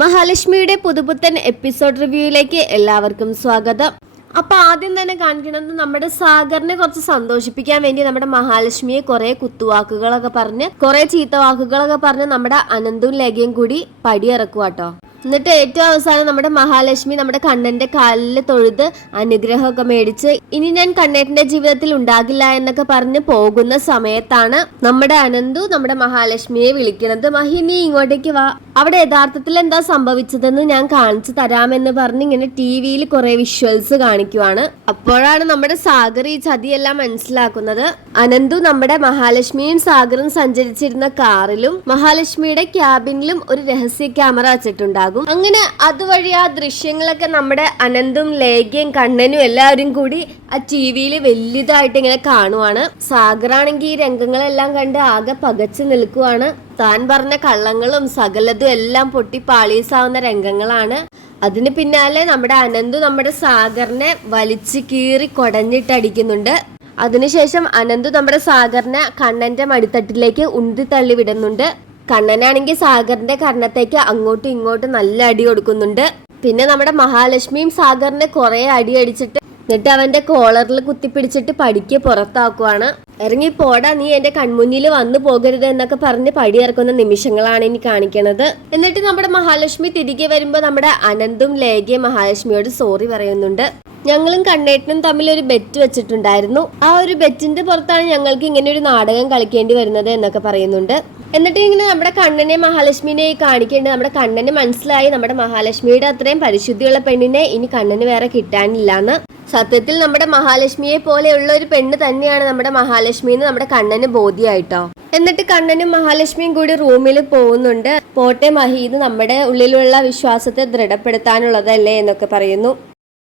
മഹാലക്ഷ്മിയുടെ പുതുപുത്തൻ എപ്പിസോഡ് റിവ്യൂയിലേക്ക് എല്ലാവർക്കും സ്വാഗതം. അപ്പൊ ആദ്യം തന്നെ കാണിക്കണത് നമ്മുടെ സാഗറിനെ കുറച്ച് സന്തോഷിപ്പിക്കാൻ വേണ്ടി നമ്മുടെ മഹാലക്ഷ്മിയെ കുറെ കുത്തുവാക്കുകളൊക്കെ പറഞ്ഞ് കുറെ ചീത്ത വാക്കുകളൊക്കെ പറഞ്ഞ് നമ്മുടെ അനന്തും ലേഖയും കൂടി പടിയിറക്കുവാട്ടോ എന്നിട്ട് ഏറ്റവും അവസാനം നമ്മുടെ മഹാലക്ഷ്മി നമ്മുടെ കണ്ണന്റെ കാലിൽ തൊഴുത് അനുഗ്രഹമൊക്കെ മേടിച്ച് ഇനി ഞാൻ കണ്ണേട്ടന്റെ ജീവിതത്തിൽ ഉണ്ടാകില്ല എന്നൊക്കെ പറഞ്ഞ് പോകുന്ന സമയത്താണ് നമ്മുടെ അനന്തു നമ്മുടെ മഹാലക്ഷ്മിയെ വിളിക്കുന്നത് മഹി നീ ഇങ്ങോട്ടേക്ക് വാ. അവിടെ യഥാർത്ഥത്തിൽ എന്താ സംഭവിച്ചതെന്ന് ഞാൻ കാണിച്ചു തരാമെന്ന് പറഞ്ഞ് ഇങ്ങനെ ടി വിയിൽ കുറെ വിഷ്വൽസ് കാണിക്കുവാണ്. അപ്പോഴാണ് നമ്മുടെ സാഗർ ഈ ചതിയെല്ലാം മനസ്സിലാക്കുന്നത്. അനന്തു നമ്മുടെ മഹാലക്ഷ്മിയും സാഗറും സഞ്ചരിച്ചിരുന്ന കാറിലും മഹാലക്ഷ്മിയുടെ ക്യാബിനിലും ഒരു രഹസ്യ ക്യാമറ വെച്ചിട്ടുണ്ടാകും. അങ്ങനെ അതുവഴി ആ ദൃശ്യങ്ങളൊക്കെ നമ്മുടെ അനന്തും ലേഖയും കണ്ണനും എല്ലാവരും കൂടി ആ ടി വിയിൽ വലുതായിട്ട് ഇങ്ങനെ കാണുവാണ്. സാഗറാണെങ്കിൽ ഈ രംഗങ്ങളെല്ലാം കണ്ട് ആകെ പകച്ചു നിൽക്കുവാണ്. താൻ പറഞ്ഞ കള്ളങ്ങളും സകലതും എല്ലാം പൊട്ടി പാളീസാവുന്ന രംഗങ്ങളാണ്. അതിന് പിന്നാലെ നമ്മുടെ അനന്തു നമ്മുടെ സാഗറിനെ വലിച്ചു കീറി കൊടഞ്ഞിട്ടടിക്കുന്നുണ്ട്. അതിനുശേഷം അനന്തു നമ്മുടെ സാഗറിനെ കണ്ണന്റെ മടിത്തട്ടിലേക്ക് ഉന്തി തള്ളി വിടുന്നുണ്ട്. കണ്ണനാണെങ്കിൽ സാഗറിന്റെ കർണത്തേക്ക് അങ്ങോട്ടും ഇങ്ങോട്ടും നല്ല അടി കൊടുക്കുന്നുണ്ട്. പിന്നെ നമ്മുടെ മഹാലക്ഷ്മിയും സാഗറിനെ കുറെ അടി അടിച്ചിട്ട് എന്നിട്ട് അവന്റെ കോളറിൽ കുത്തിപ്പിടിച്ചിട്ട് പടിക്ക് പുറത്താക്കുവാണ്. ഇറങ്ങി പോടാ നീ എന്റെ കൺമുന്നിൽ വന്നു പോകരുത് എന്നൊക്കെ പറഞ്ഞ് പടിയിറക്കുന്ന നിമിഷങ്ങളാണ് ഇനി കാണിക്കണത്. എന്നിട്ട് നമ്മുടെ മഹാലക്ഷ്മി തിരികെ വരുമ്പോൾ നമ്മുടെ അനന്തും ലേഖയും മഹാലക്ഷ്മിയോട് സോറി പറയുന്നുണ്ട്. ഞങ്ങളും കണ്ണേട്ടനും തമ്മിൽ ഒരു ബെറ്റ് വെച്ചിട്ടുണ്ടായിരുന്നു. ആ ഒരു ബെറ്റിന്റെ പുറത്താണ് ഞങ്ങൾക്ക് ഇങ്ങനെ ഒരു നാടകം കളിക്കേണ്ടി വരുന്നത് എന്നൊക്കെ പറയുന്നുണ്ട്. എന്നിട്ട് ഇങ്ങനെ നമ്മുടെ കണ്ണനെ മഹാലക്ഷ്മിനെ കാണിക്കേണ്ടത് നമ്മുടെ കണ്ണന് മനസ്സിലായി നമ്മുടെ മഹാലക്ഷ്മിയുടെ അത്രയും പരിശുദ്ധിയുള്ള പെണ്ണിനെ ഇനി കണ്ണന് വേറെ കിട്ടാനില്ല എന്ന്. സത്യത്തിൽ നമ്മുടെ മഹാലക്ഷ്മിയെ പോലെയുള്ള ഒരു പെണ്ണ് തന്നെയാണ് നമ്മുടെ മഹാലക്ഷ്മി എന്ന് നമ്മുടെ കണ്ണന് ബോധ്യമായിട്ടോ എന്നിട്ട് കണ്ണനും മഹാലക്ഷ്മിയും കൂടി റൂമിൽ പോകുന്നുണ്ട്. പോട്ടെ മഹീദ് നമ്മുടെ ഉള്ളിലുള്ള വിശ്വാസത്തെ ദൃഢപ്പെടുത്താനുള്ളതല്ലേ എന്നൊക്കെ പറയുന്നു.